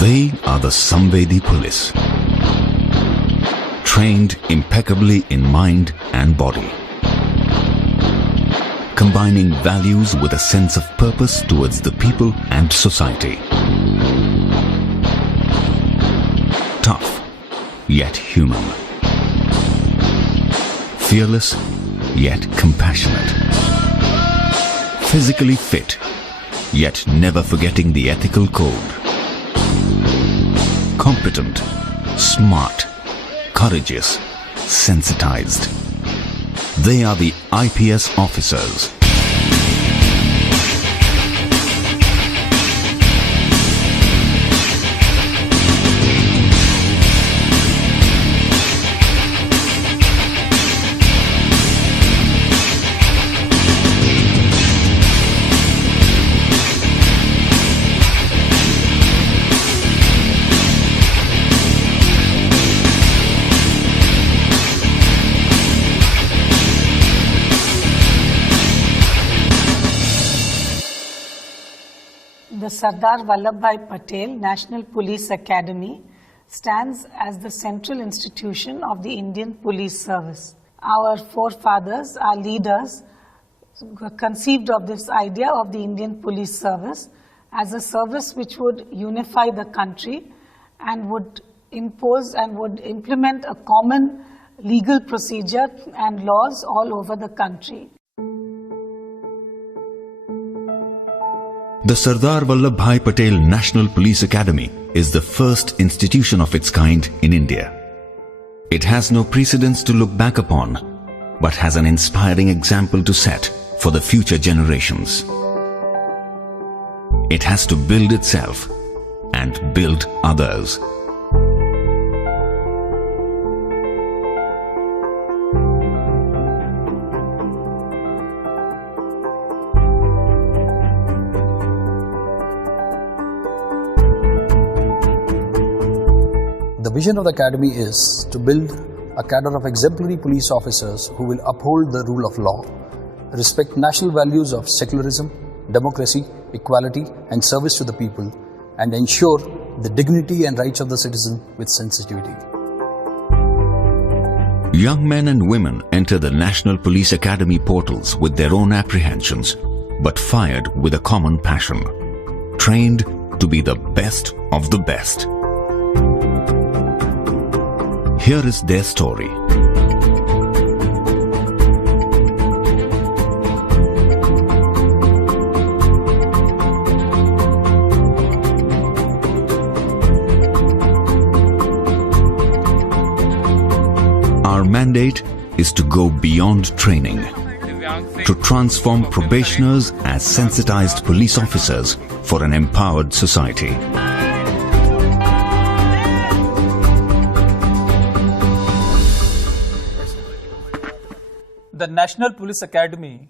They are the Samvedi police, trained impeccably in mind and body, combining values with a sense of purpose towards the people and society. Tough, yet human. Fearless, yet compassionate. Physically fit, yet never forgetting the ethical code. Competent, smart, courageous, sensitized. They are the IPS officers. The Sardar Vallabhbhai Patel National Police Academy stands as the central institution of the Indian Police Service. Our forefathers, our leaders, conceived of this idea of the Indian Police Service as a service which would unify the country and would impose and would implement a common legal procedure and laws all over the country. The Sardar Vallabhbhai Patel National Police Academy is the first institution of its kind in India. It has no precedents to look back upon, but has an inspiring example to set for the future generations. It has to build itself and build others. The vision of the Academy is to build a cadre of exemplary police officers who will uphold the rule of law, respect national values of secularism, democracy, equality and service to the people, and ensure the dignity and rights of the citizen with sensitivity. Young men and women enter the National Police Academy portals with their own apprehensions, but fired with a common passion, trained to be the best of the best. Here is their story. Our mandate is to go beyond training, to transform probationers as sensitized police officers for an empowered society. The National Police Academy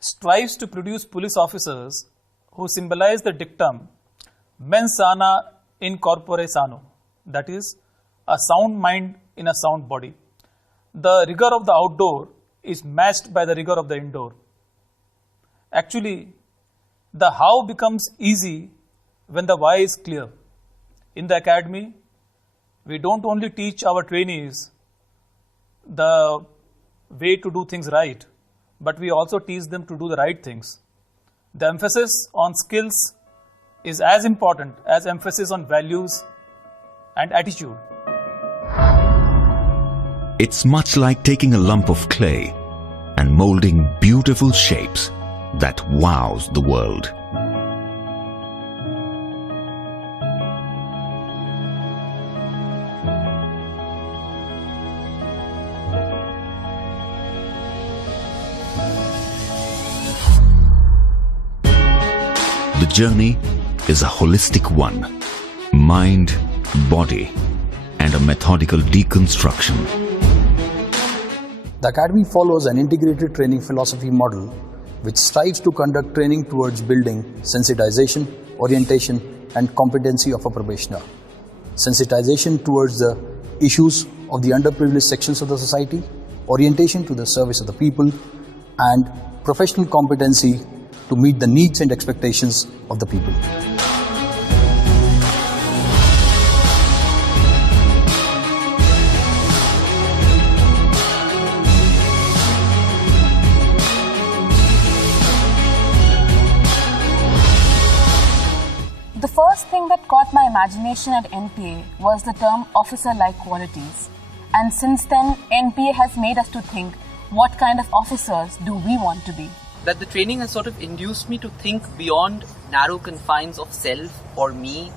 strives to produce police officers who symbolize the dictum mens sana in corpore sano, that is, a sound mind in a sound body. The rigor of the outdoor is matched by the rigor of the indoor. Actually, the how becomes easy when the why is clear. In the academy, we don't only teach our trainees the way to do things right, but we also teach them to do the right things. The emphasis on skills is as important as emphasis on values and attitude. It's much like taking a lump of clay and molding beautiful shapes that wows the world. The journey is a holistic one, mind, body, and a methodical deconstruction. The Academy follows an integrated training philosophy model which strives to conduct training towards building sensitization, orientation, and competency of a probationer. Sensitization towards the issues of the underprivileged sections of the society, orientation to the service of the people, and professional competency to meet the needs and expectations of the people. The first thing that caught my imagination at NPA was the term officer-like qualities. And since then, NPA has made us to think, what kind of officers do we want to be? That the training has sort of induced me to think beyond narrow confines of self or me,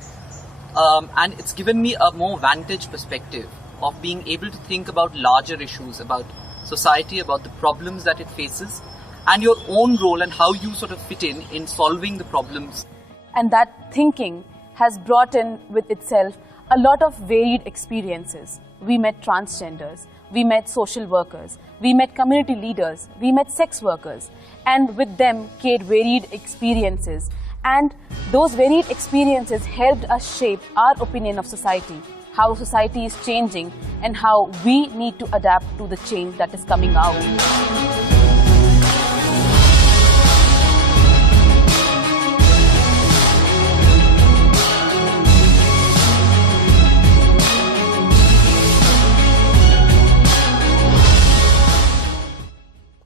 and it's given me a more vantage perspective of being able to think about larger issues, about society, about the problems that it faces, and your own role and how you sort of fit in solving the problems. And that thinking has brought in with itself a lot of varied experiences. We met transgenders, we met social workers, we met community leaders, we met sex workers, and with them came varied experiences. And those varied experiences helped us shape our opinion of society, how society is changing, and how we need to adapt to the change that is coming out.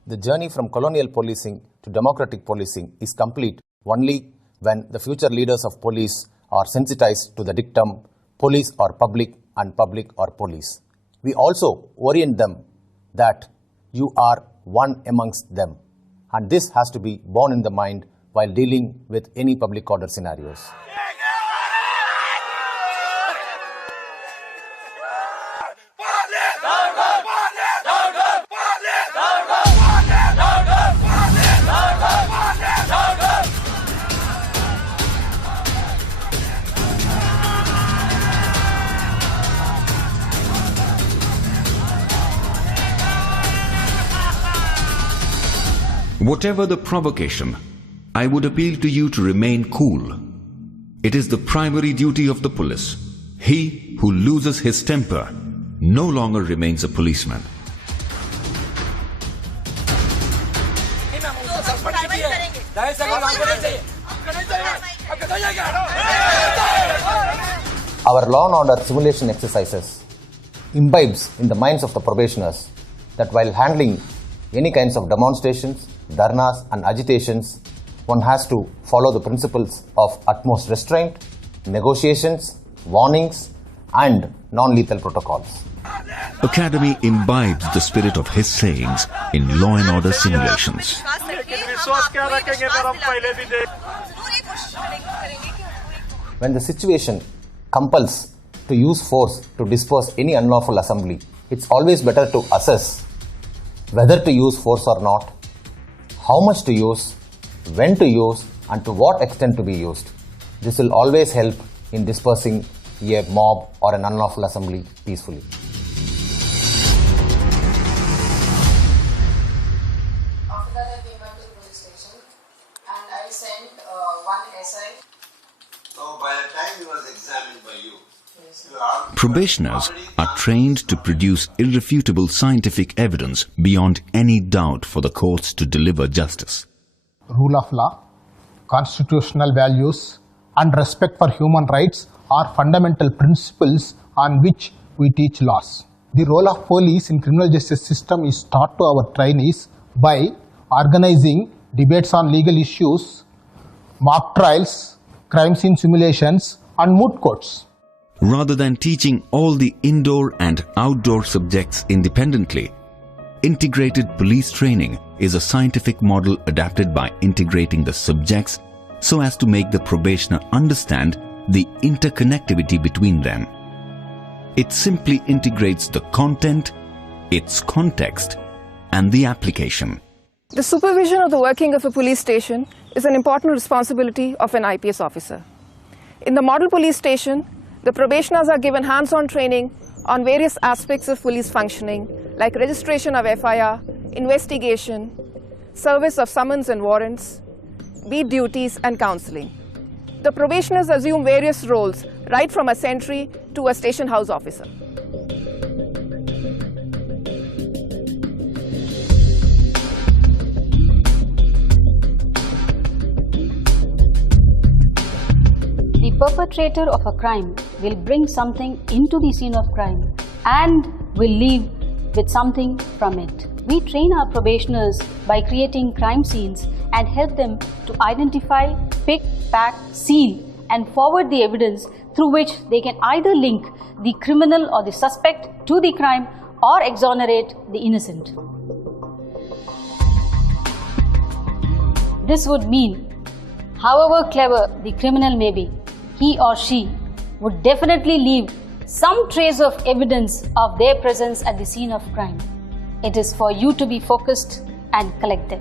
The journey from colonial policing to democratic policing is complete only when the future leaders of police are sensitized to the dictum, police are public and public are police. We also orient them that you are one amongst them, and this has to be borne in the mind while dealing with any public order scenarios. Whatever the provocation, I would appeal to you to remain cool. It is the primary duty of the police. He who loses his temper no longer remains a policeman. Our law and order simulation exercises imbibes in the minds of the probationers that while handling any kinds of demonstrations, dharnas and agitations, one has to follow the principles of utmost restraint, negotiations, warnings and non-lethal protocols. Academy imbibes the spirit of his sayings in law and order simulations. When the situation compels to use force to disperse any unlawful assembly, it's always better to assess whether to use force or not, how much to use, when to use, and to what extent to be used. This will always help in dispersing a mob or an unlawful assembly peacefully. After that, I came back to the police station and I sent one SI. So by the time he was examined by you, Probationers are trained to produce irrefutable scientific evidence beyond any doubt for the courts to deliver justice. Rule of law, constitutional values, and respect for human rights are fundamental principles on which we teach laws. The role of police in criminal justice system is taught to our trainees by organizing debates on legal issues, mock trials, crime scene simulations, and moot courts. Rather than teaching all the indoor and outdoor subjects independently, integrated police training is a scientific model adapted by integrating the subjects so as to make the probationer understand the interconnectivity between them. It simply integrates the content, its context, and the application. The supervision of the working of a police station is an important responsibility of an IPS officer. In the model police station, the probationers are given hands-on training on various aspects of police functioning like registration of FIR, investigation, service of summons and warrants, beat duties and counselling. The probationers assume various roles right from a sentry to a station house officer. The perpetrator of a crime will bring something into the scene of crime and will leave with something from it. We train our probationers by creating crime scenes and help them to identify, pick, pack, seal and forward the evidence through which they can either link the criminal or the suspect to the crime or exonerate the innocent. This would mean, however clever the criminal may be, he or she would definitely leave some trace of evidence of their presence at the scene of crime. It is for you to be focused and collected.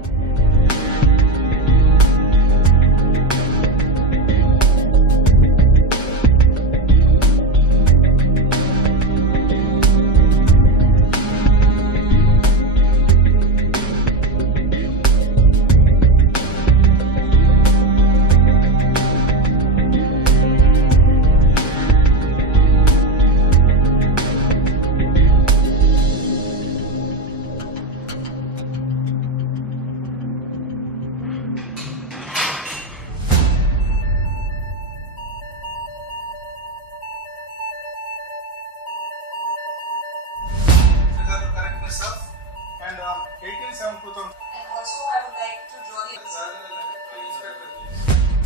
And 1872,000. And also I would like to draw the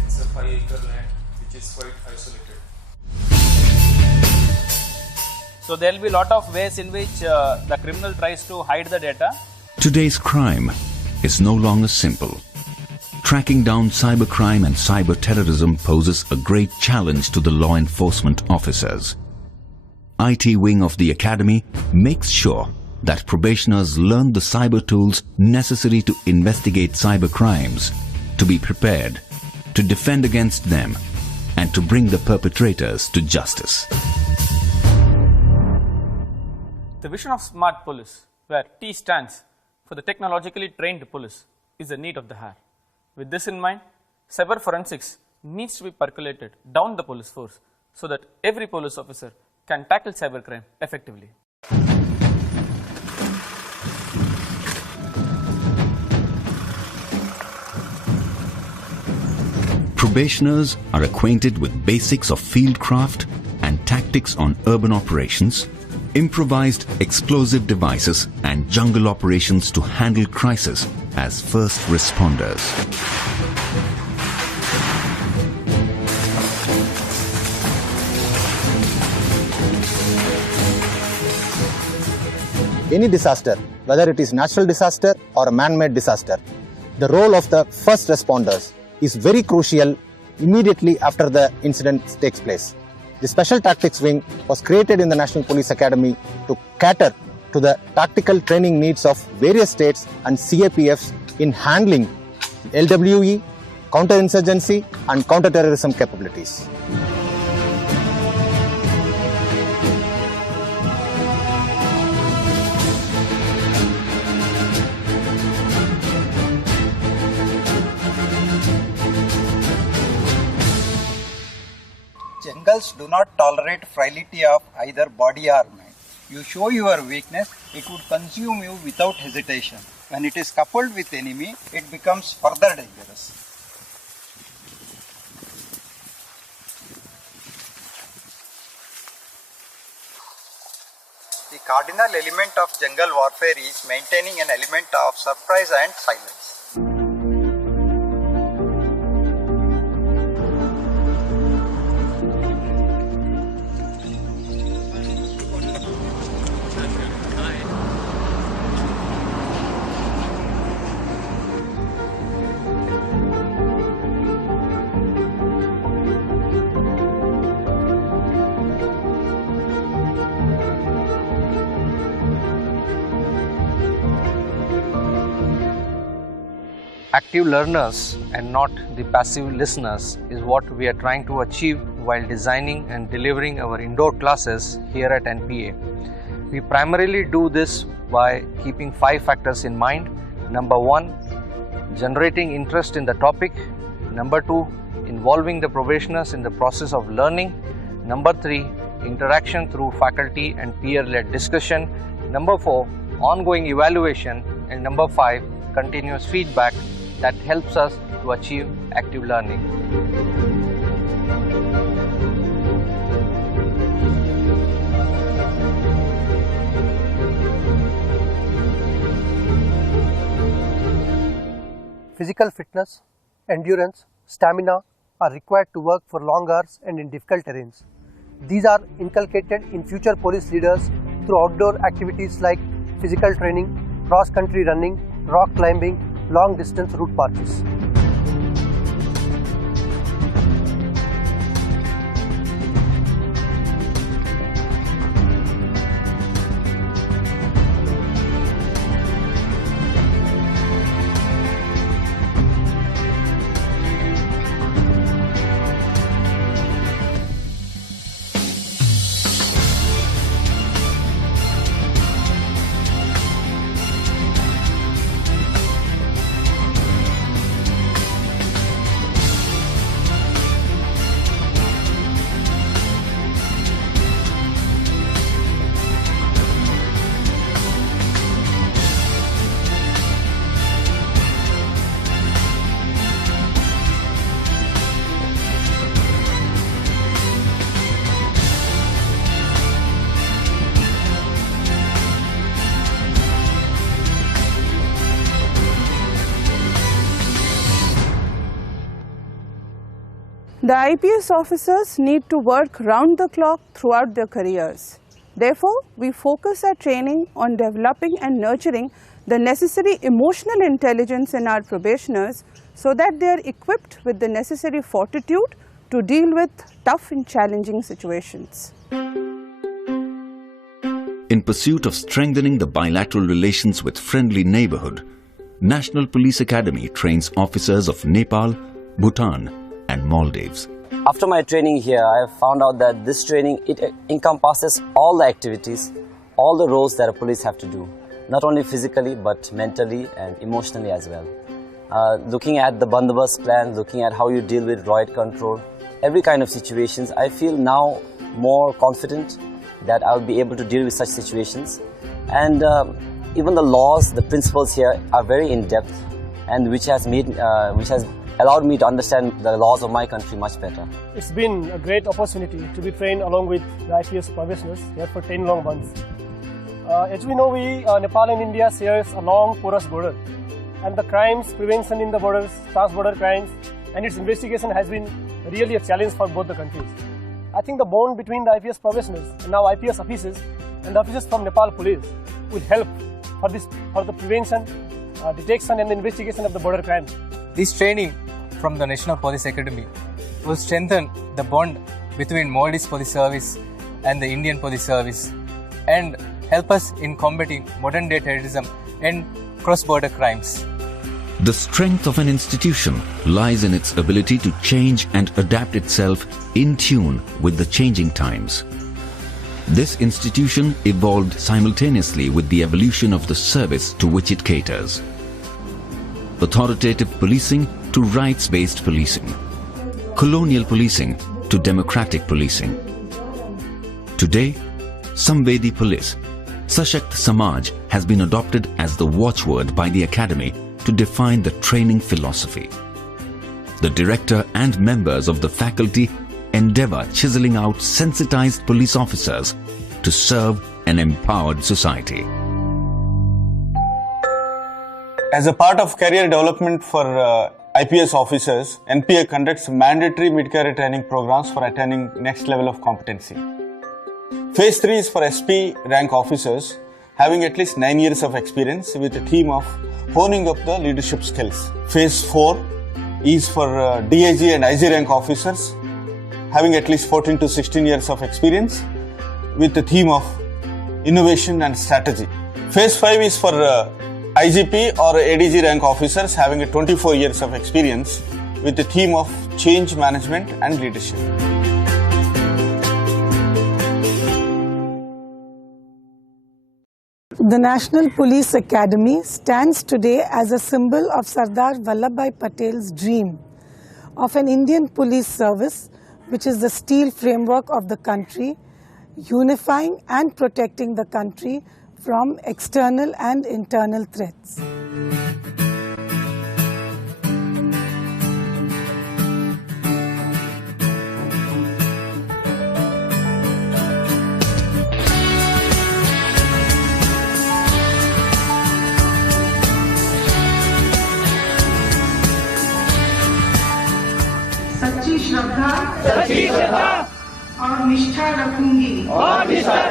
It's a 5-acre land which is quite isolated. So there will be a lot of ways in which the criminal tries to hide the data. Today's crime is no longer simple. Tracking down cybercrime and cyber terrorism poses a great challenge to the law enforcement officers. IT wing of the academy makes sure that probationers learn the cyber tools necessary to investigate cyber crimes, to be prepared, to defend against them, and to bring the perpetrators to justice. The vision of smart police, where T stands for the technologically trained police, is the need of the hour. With this in mind, cyber forensics needs to be percolated down the police force so that every police officer can tackle cybercrime effectively. Probationers are acquainted with basics of fieldcraft and tactics on urban operations, improvised explosive devices and jungle operations to handle crisis as first responders. Any disaster, whether it is natural disaster or a man-made disaster, the role of the first responders is very crucial immediately after the incident takes place. The Special Tactics Wing was created in the National Police Academy to cater to the tactical training needs of various states and CAPFs in handling LWE, counterinsurgency and counter-terrorism capabilities. Jungles do not tolerate frailty of either body or mind. You show your weakness, it would consume you without hesitation. When it is coupled with enemy, it becomes further dangerous. The cardinal element of jungle warfare is maintaining an element of surprise and silence. Active learners and not the passive listeners is what we are trying to achieve while designing and delivering our indoor classes here at NPA. We primarily do this by keeping 5 factors in mind. Number 1, generating interest in the topic. Number 2, involving the probationers in the process of learning. Number 3, interaction through faculty and peer-led discussion. Number 4, ongoing evaluation. And number 5, continuous feedback that helps us to achieve active learning. Physical fitness, endurance, stamina are required to work for long hours and in difficult terrains. These are inculcated in future police leaders through outdoor activities like physical training, cross-country running, rock climbing, long-distance route marches. The IPS officers need to work round the clock throughout their careers. Therefore, we focus our training on developing and nurturing the necessary emotional intelligence in our probationers so that they are equipped with the necessary fortitude to deal with tough and challenging situations. In pursuit of strengthening the bilateral relations with friendly neighborhood, National Police Academy trains officers of Nepal, Bhutan, and Maldives. After my training here, I have found out that this training, it encompasses all the activities, all the roles that a police have to do, not only physically but mentally and emotionally as well. Looking at the bandobast plan, looking at how you deal with riot control, every kind of situations, I feel now more confident that I'll be able to deal with such situations. And even the laws, the principles here are very in-depth, and which has allowed me to understand the laws of my country much better. It's been a great opportunity to be trained along with the IPS probationers here for 10 long months. As we know, Nepal and India shares a long porous border, and the crimes prevention in the borders, trans-border crimes, and its investigation has been really a challenge for both the countries. I think the bond between the IPS probationers and now IPS officers and the officers from Nepal Police will help for the prevention, detection and the investigation of the border crimes. This training from the National Police Academy will strengthen the bond between Maldives Police Service and the Indian Police Service and help us in combating modern-day terrorism and cross-border crimes. The strength of an institution lies in its ability to change and adapt itself in tune with the changing times. This institution evolved simultaneously with the evolution of the service to which it caters. Authoritative policing to rights-based policing, colonial policing to democratic policing. Today, Samvedi Police, Sashakt Samaj has been adopted as the watchword by the Academy to define the training philosophy. The director and members of the faculty endeavor chiseling out sensitized police officers to serve an empowered society. As a part of career development for IPS officers, NPA conducts mandatory mid-career training programs for attaining next level of competency. Phase 3 is for SP rank officers having at least 9 years of experience with a theme of honing up the leadership skills. Phase 4 is for DIG and IG rank officers having at least 14 to 16 years of experience with the theme of innovation and strategy. Phase 5 is for IGP or ADG rank officers having 24 years of experience with the theme of change management and leadership. The National Police Academy stands today as a symbol of Sardar Vallabhbhai Patel's dream of an Indian police service which is the steel framework of the country, unifying and protecting the country from external and internal threats. सच्ची श्रद्धा और निष्ठा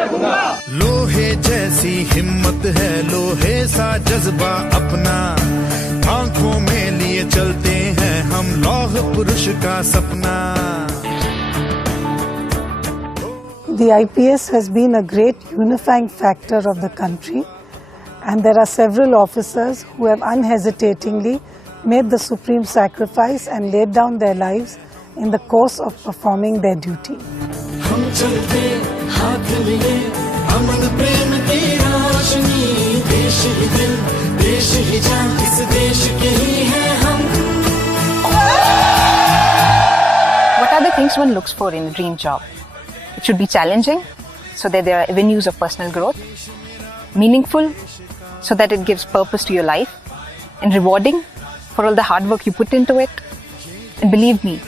रखूंगा। लोहे जैसी हिम्मत है, लोहे सा जज्बा अपना, आंखों में लिए चलते हैं हम लौह पुरुष का सपना। The IPS has been a great unifying factor of the country, and there are several officers who have unhesitatingly made the supreme sacrifice and laid down their lives in the course of performing their duty. हम चलते हाथ लिए अमन प्रेम की रोशनी, देश ही दिल देश ही जान, इस देश के ही हैं हम। What are the things one looks for in a dream job? It should be challenging, so that there are avenues of personal growth, meaningful, so that it gives purpose to your life, and rewarding for all the hard work you put into it. And believe me,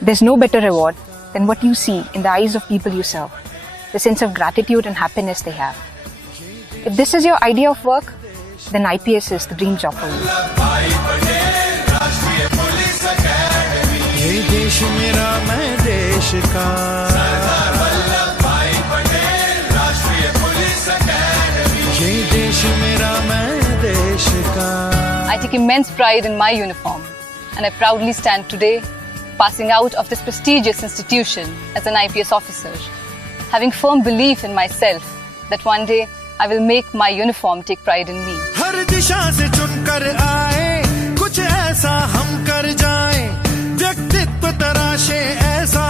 there's no better reward than what you see in the eyes of people you serve, the sense of gratitude and happiness they have. If this is your idea of work, then IPS is the dream job for you. ये देश मेरा मैं देश का, ये देश मेरा मैं देश का। I take immense pride in my uniform, and I proudly stand today passing out of this prestigious institution as an IPS officer, having firm belief in myself that one day I will make my uniform take pride in me. हर दिशा से चुनकर आए, कुछ ऐसा हम कर जाएं, व्यक्तित्व तराशे ऐसा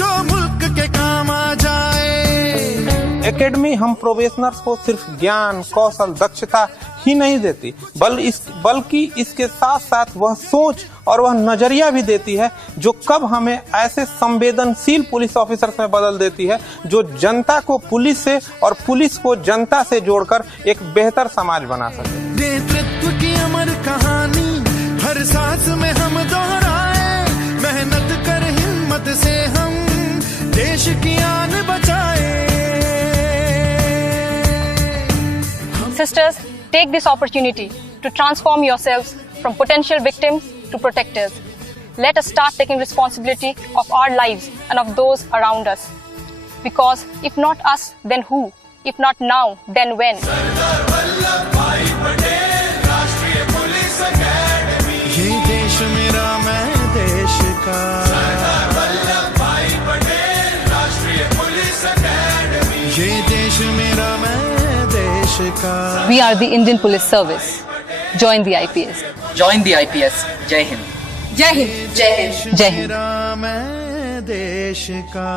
जो मुल्क के काम आ जाए। एकेडमी हम प्रोबेशनर्स को सिर्फ ज्ञान, कौशल, दक्षता ही नहीं देती, बल्कि इसके साथ साथ वह सोच और वह नजरिया भी देती है जो कब हमें ऐसे संवेदनशील पुलिस ऑफिसर्स में बदल देती है जो जनता को पुलिस से और पुलिस को जनता से जोड़कर एक बेहतर समाज बना सके। नेतृत्व की अमर कहानी हर सांस में हम दोहराए, मेहनत कर हिम्मत से हम देश की आन बचाए। Sisters, take this opportunity to transform yourselves from potential victims to protectors. Let us start taking responsibility of our lives and of those around us. Because if not us, then who? If not now, then when? ये देश मेरा मैं देश का, ये देश मेरा मैं देश का। We are the Indian Police Service. Join the IPS. Join the IPS. Jai Hind. Jai Hind. Jai Hind. Jai Hind. मेरा मैं देश का।